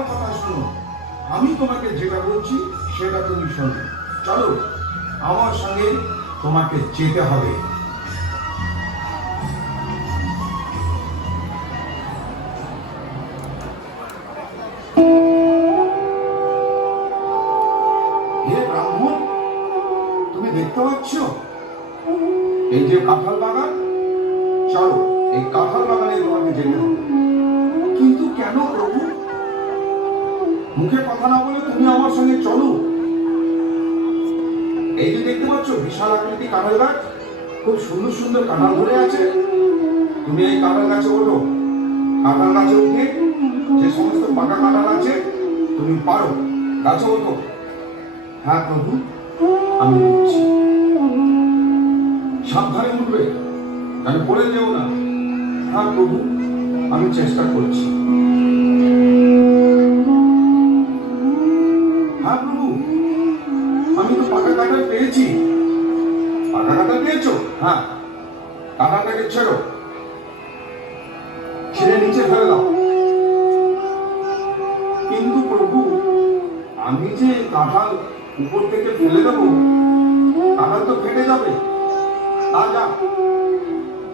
আমার কথা শোনো, আমি তোমাকে যেটা বলছি সেটা তুমি শোনো। চলো আমার সঙ্গে তোমাকে যেতে হবে। হে ব্রাহ্মণ, তুমি দেখতে পাচ্ছ এই যে কাঁঠাল বাগান? চলো এই কাঁঠাল বাগানে তোমাকে যেতে হবে। কিন্তু কেন প্রভু? মুখে কথা না বলে তুমি আমার সঙ্গে চলো। এই যে দেখতে পাচ্ছ বিশাল আকৃতি কাঁঠাল গাছ, খুব সুন্দর সুন্দর কাঁঠাল ধরে আছে। তুমি এই কাঁঠাল গাছে ওঠো। কাঁঠাল গাছে উঠে যে সমস্ত পাকা কাঁঠাল আছে তুমি পারো, গাছে ওঠো। হ্যাঁ প্রভু, আমি উঠছি। সাবধানে উঠবে, আমি পড়ে যেও না। হ্যাঁ প্রভু, আমি চেষ্টা করছি। হ্যাঁ প্রভু, আমি তো পাকা কাঁঠাল পেয়েছি। পাকা কাঁঠাল পেয়েছো? হ্যাঁ, কাঁঠালটাকে ছেড়ো, ছেড়ে নিচে ফেলে দাও। কিন্তু প্রভু, আমি যে কাঁঠাল উপর থেকে ফেলে দেবো, কাঁঠাল তো ফেটে যাবে। তা যা,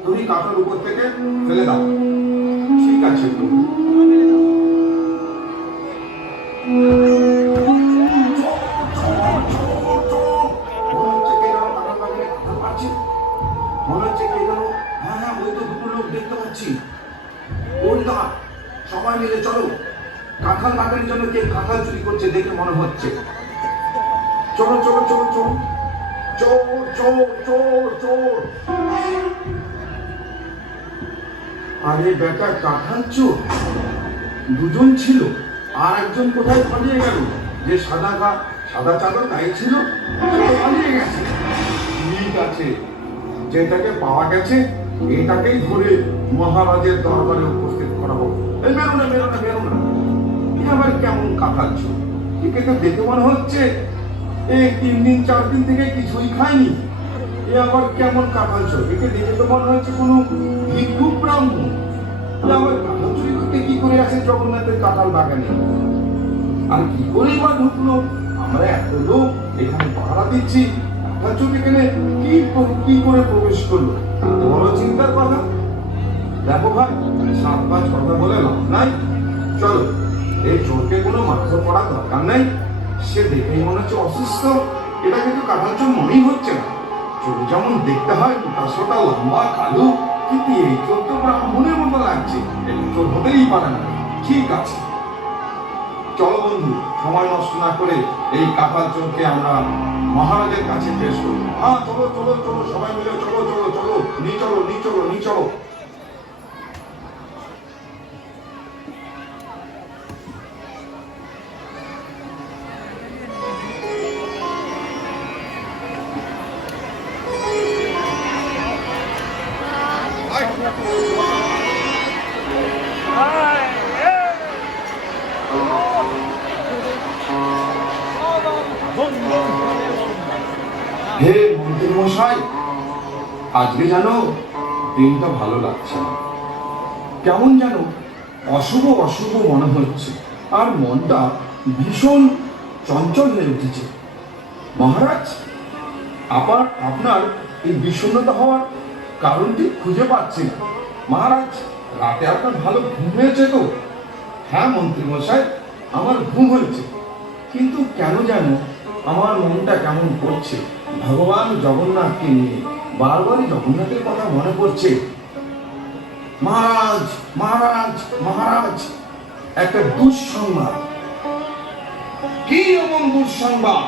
তুমি কাঁঠাল উপর থেকে ফেলে দাও। ঠিক আছে প্রভু। সবাই মিলে চলো, কাঁঠাল বাগানের জন্য কে কাঁঠাল চুরি করছে দেখে মনে হচ্ছে। চলো চলো চলো চলো, চোর চোর চোর চোর। আরে বেটা, কাঁঠাল চোর দুজন ছিল, আর একজন কোথায় পালিয়ে গেল? যে সাদা চাদর গায়ে ছিল পালিয়ে গেছে। ঠিক আছে, যেটাকে পাওয়া গেছে এটাকেই ধরে মহারাজের দরবারে উপস্থিত করাবো। বেরো না বেরো না বেরো না। আবার কেমন কাঁঠাল চোর? একে তো দেখে মনে হচ্ছে 3 দিন 4 দিন থেকে কিছুই খায়নি। এ আবার কেমন কাঁঠাল চোর? একে দেখে তো মনে হচ্ছে কোনো ভিক্ষুক ব্রাহ্মণ। আবার কাঁঠাল চুরি করতে কি করে আসে জগন্নাথের কাঁঠাল বাগানে? আর কি করে বা ঢুকলো? আমরা এত লোক এখানে পাহারা দিচ্ছি, কাঁঠাল চোর এখানে কি করে প্রবেশ করলো? বড় চিন্তার কথা। দেখো ভাই, 7-5 কথা বলে লাভ নাই। চলো, এই চোরকে কোনো মারধর করা দরকার নাই। সে দেখেই মনে হচ্ছে অসুস্থ। এটা কিন্তু কাঁঠাল চোর মনেই হচ্ছে না। চোর যেমন দেখতে হয় মোটা লম্বা কালো, কিন্তু এই চোর তো ব্রাহ্মণের মতো লাগছে। এই চোর হতেই পারে না। ঠিক আছে, চলো বন্ধু, সময় নষ্ট না করে এই কাঁঠাল চোরকে আমরা মহারাজের কাছে পেশ করবো। হ্যাঁ চলো চলো চলো, সবাই মিলে চলো চলো চলো, নি চলো নি চলো নি চলো। হে মন্ত্রী মশাই, আজকে জানো দিনটা ভালো লাগছে না। কেমন যেন অশুভ অশুভ মনে হচ্ছে, আর মনটা ভীষণ চঞ্চল হয়ে উঠেছে। মহারাজ, আপনার এই বিষণ্ণতা হওয়ার কারণটি খুঁজে পাচ্ছি না। মহারাজ, রাতে আপনার ভালো ঘুম হয়েছে তো? হ্যাঁ মন্ত্রী মশাই, আমার ঘুম হয়েছে, কিন্তু কেন যেন আমার মনটা কেমন করছে। ভগবান জগন্নাথকে নিয়ে বারবারই জগন্নাথের কথা মনে পড়ছে। মহারাজ মহারাজ মহারাজ, একটা দুঃসংবাদ। কি এমন দুঃসংবাদ?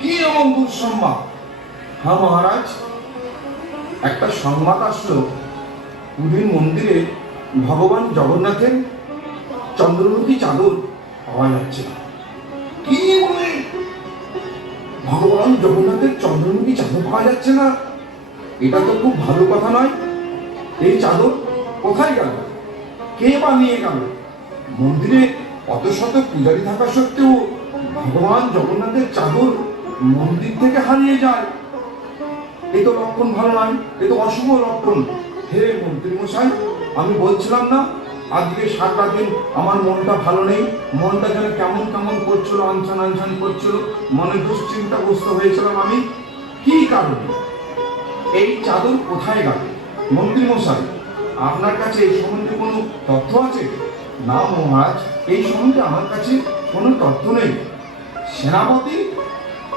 কি এমন দুঃসংবাদ? হ্যাঁ মহারাজ, একটা সংবাদ আসলো, পুরীর মন্দিরে ভগবান জগন্নাথের চন্দ্রমুখী চাদর পাওয়া যাচ্ছে না। কি বলে? ভগবান জগন্নাথের চন্দ্রমুখী চাদর পাওয়া যাচ্ছে না? এটা তো খুব ভালো কথা নয়। এই চাদর কোথায় গেল? কে বানিয়ে গেল? মন্দিরে অত শত পূজারী থাকা সত্ত্বেও ভগবান জগন্নাথের চাদর মন্দির থেকে হারিয়ে যায়। এ তো লক্ষণ ভালো নয়, এ তো অশুভ লক্ষণ। হে মন্ত্রী মশাই, আমি বলছিলাম না আজকে সারাটা দিন আমার মনটা ভালো নেই, মনটা যেন কেমন কেমন করছিল, আনছান আনছান করছিল, মনে দুশ্চিন্তাগ্রস্ত হয়েছিলাম আমি। কি কারণে? এই চাদর কোথায় গেল? মন্ত্রী মশাই, আপনার কাছে এই সম্বন্ধে কোনো তথ্য আছে? না মহারাজ, এই সম্বন্ধে আমার কাছে কোনো তথ্য নেই। সেনাপতি,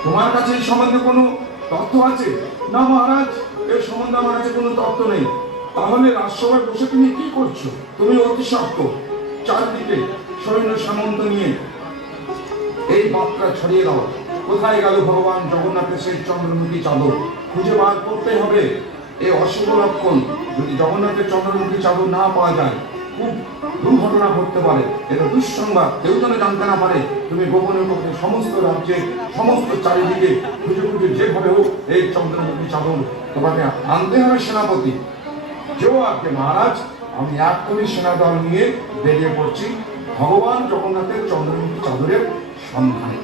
তোমার কাছে এই সম্বন্ধে কোনো তথ্য আছে? না মহারাজ, এর সম্বন্ধে আমার কাছে কোনো তথ্য নেই। তাহলে রাজসভায় বসে তুমি কি করছো? তুমি অতি শক্ত চারদিকে সৈন্য সামন্ত নিয়ে এই বার্তা ছড়িয়ে দাও। কোথায় গেল ভগবান জগন্নাথের সেই চন্দ্রমুখী চাদর? খুঁজে বার করতে হবে। এই অশুভ লক্ষণ, যদি জগন্নাথের চন্দ্রমুখী চাদর না পাওয়া যায়, খুব দুর্ঘটনা ঘটতে পারে। এটা দুঃসংবাদ, কেউ যেন জানতে না পারে। তুমি গোপনে গোপনে সমস্ত রাজ্যে, সমস্ত চারিদিকে খুঁজে খুঁজে যেভাবে হোক এই চন্দ্রমুখী চাদর তোমাকে আনতে হবে সেনাপতি। কেউ আজকে মহারাজ, আমি এক্ষুনি সেনাদল নিয়ে বেরিয়ে পড়ছি ভগবান জগন্নাথের চন্দ্রমুখী চাদরের সন্ধানে।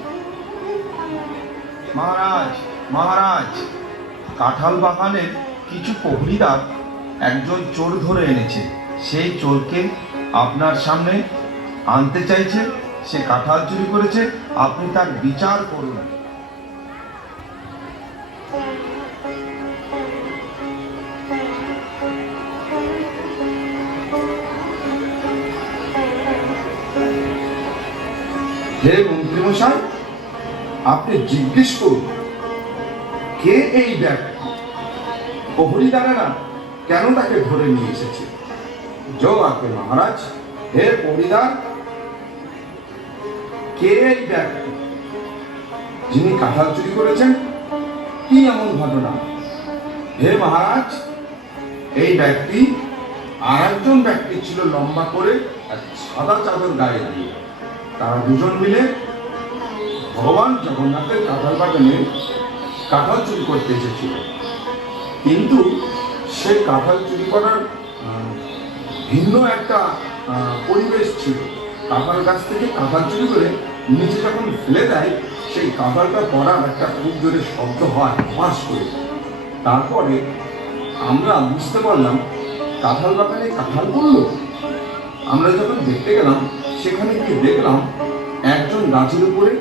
মহারাজ, মহারাজ, কাঁঠাল বাগানের কিছু প্রহরীদার একজন চোর ধরে এনেছে। সেই চোরকে আপনার সামনে আনতে চাইছে। সে কাঁঠাল চুরি করেছে, আপনি তার বিচার করুন। হে মন্ত্রী মশাই, আপনি জিজ্ঞেস করুন কে এই ব্যক্তি? প্রহরীদারেরা কেন তাকে ধরে নিয়ে এসেছে? জবাবে মহারাজ। হে প্রহরীদার, কে এই ব্যক্তি যিনি কাঁঠাল চুরি করেছেন? কি এমন ঘটনা? হে মহারাজ, এই ব্যক্তি আর একজন ব্যক্তি ছিল লম্বা করে এক সাদা চাদর গায়ে দিয়ে। তারা দুজন মিলে ভগবান জগন্নাথের কাঁঠাল বাগানে কাঁঠাল চুরি করতে এসেছিল। কিন্তু সে কাঁঠাল চুরি করার ভিন্ন একটা পরিবেশ ছিল। কাঁঠাল গাছ থেকে কাঁঠাল চুরি করে নিচে যখন ফেলে দেয়, সেই কাঁঠালটা পড়ার একটা খুব জোরে শব্দ হয়, ফাঁস করে। তারপরে আমরা বুঝতে পারলাম কাঁঠাল বাগানে কাঁঠাল পড়লো। আমরা যখন দেখতে গেলাম, সেখানে গিয়ে দেখলাম একজন গাছের উপরে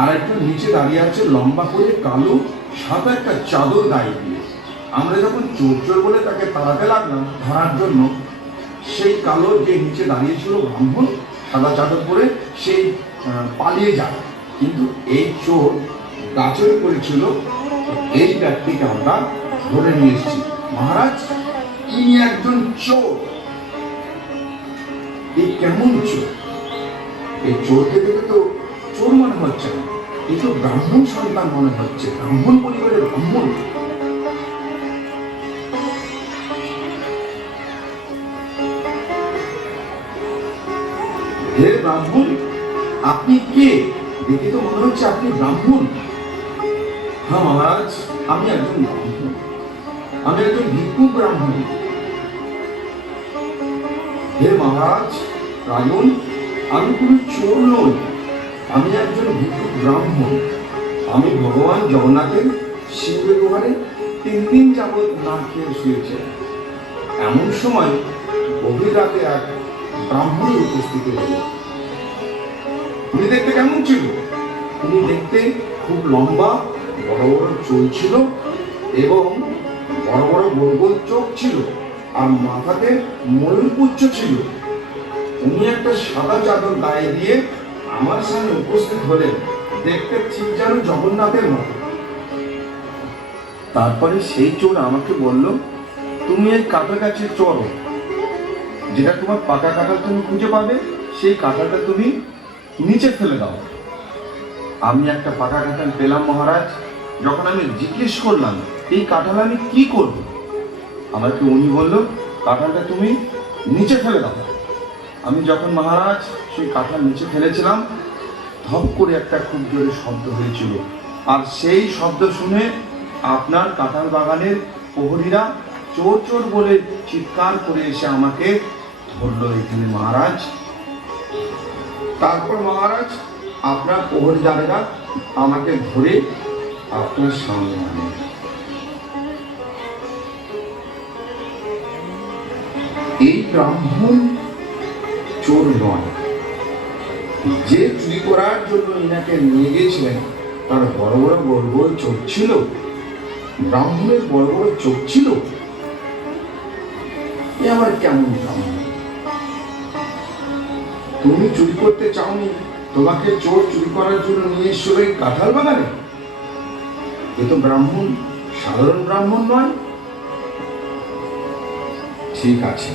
আর একজন নিচে দাঁড়িয়ে আছে লম্বা করে কালো সাদা একটা চাদর গায়ে দিয়ে। আমরা যখন চোর চোর বলে তাকে তাড়াতে লাগলাম ধরার জন্য, সেই কালো যে নিচে দাঁড়িয়েছিল ব্রাহ্মণ সাদা চাদর পরে, সেই পালিয়ে যায়। কিন্তু এই চোর গাছের উপরে ছিল। এই ব্যক্তিকে আমরা ধরে নিয়ে এসেছি। মহারাজ, তিনি একজন চোর। এই কেমন চোর? এই চোরকে দেখে তো চোর মনে হচ্ছে না, এই তো ব্রাহ্মণ সন্তান মনে হচ্ছে, ব্রাহ্মণ পরিবারের ব্রাহ্মণ। হে ব্রাহ্মণ, আপনি কে? দেখে তো মনে হচ্ছে আপনি ব্রাহ্মণ। হ্যাঁ মহারাজ, আমি একজন ব্রাহ্মণ, আমি একজন ভিক্ষুক ব্রাহ্মণ। হে মহারাজ রাজন, আমি কোনো চোর নই, আমি একজন ভিক্ষুক ব্রাহ্মণ। আমি ভগবান জগন্নাথের শিবের ওখানে 3 দিন যাবৎ না খেয়ে শুয়েছে। এমন সময় গভীর রাতে এক ব্রাহ্মণ উপস্থিত হল। উনি দেখতে কেমন ছিল? উনি দেখতে খুব লম্বা, বড় বড় চুল ছিল এবং বড় বড় গোল গোল চোখ ছিল, আর মাথাতে ময়ূরপুচ্ছ ছিল। উনি একটা সাদা চাদর গায়ে দিয়ে আমার সামনে উপস্থিত হলেন, দেখতে ঠিক যেন জগন্নাথের মতো। তারপরে সেই চোর আমাকে বলল, তুমি এই কাঁঠাল গাছের চোর, যেটা তোমার পাকা কাঁঠাল তুমি খুঁজে পাবে, সেই কাঁঠালটা তুমি নিচে ফেলে দাও। আমি একটা পাকা কাঁঠাল পেলাম মহারাজ। যখন আমি জিজ্ঞেস করলাম এই কাঁঠাল আমি কি করব, আমাকে উনি বলল, কাঁঠালটা তুমি নিচে ফেলে দাও। আমি যখন মহারাজ সেই কাঁঠাল নিচে ফেলেছিলাম, ধপ করে একটা খুব জোরে শব্দ হয়েছিল। আর সেই শব্দ শুনে আপনার কাঁঠাল বাগানের প্রহরীরা চোর চোর বলে চিৎকার করে এসে আমাকে ধরলো এখানে মহারাজ। তারপর মহারাজ আপনার প্রহরীদারেরা আমাকে ধরে আপনার সামনে আনে। এই ব্রাহ্মণ চোর নয়। যে চুরি করার জন্য ইনাকে নিয়ে গিয়েছিলেন তার বড় বড় গোল গোল চোখ ছিল, ব্রাহ্মণের বড় বড় চোখ ছিল। এ আবার কেমন ব্রাহ্মণ? তুমি চুরি করতে চাওনি, তোমাকে চোর চুরি করার জন্য নিয়ে এসেছিল এই কাঁঠাল বাগানে। এ তো ব্রাহ্মণ, সাধারণ ব্রাহ্মণ নয়। ঠিক আছে,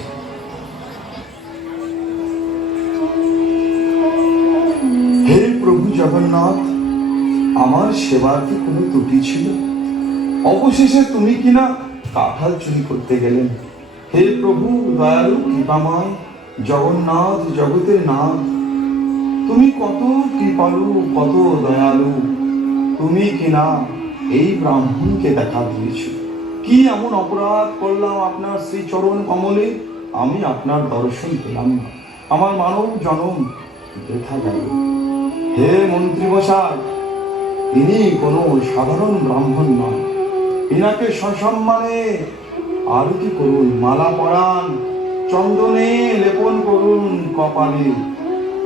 হে প্রভু জগন্নাথ, আমার সেবার কি কোনো ত্রুটি ছিল? অবশেষে তুমি কিনা কাঁঠাল চুরি করতে গেলেন। হে প্রভু দয়ালু কৃপাময় জগন্নাথ, জগতের নাথ, তুমি কত কৃপালু, কত দয়ালু। তুমি কিনা এই ব্রাহ্মণকে দেখা দিয়েছ। কি এমন অপরাধ করলাম আপনার শ্রী চরণ কমলে? আমি আপনার দর্শন পেলাম না, আমার মানব জনম বৃথা গেল। হে মন্ত্রী মশাই, ইনি কোনো সাধারণ ব্রাহ্মণ নয়। ইনাকে সসম্মানে আরতি করুন, মালা পরান, চন্দনে লেপন করুন কপালে।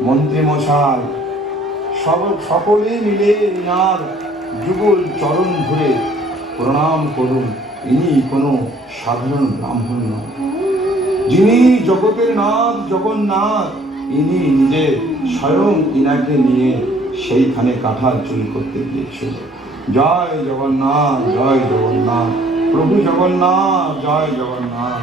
মন্ত্রী মশাই, সকলে মিলে ইনার যুগল চরণ ধরে প্রণাম করুন। ইনি কোনো সাধারণ ব্রাহ্মণ নয়। যিনি জগতের নাথ জগন্নাথ, ইনি নিজে স্বয়ং ইনাকে নিয়ে সেইখানে কাঁঠাল চুরি করতে গিয়েছিল। জয় জগন্নাথ, জয় জগন্নাথ, প্রভু জগন্নাথ, জয় জগন্নাথ।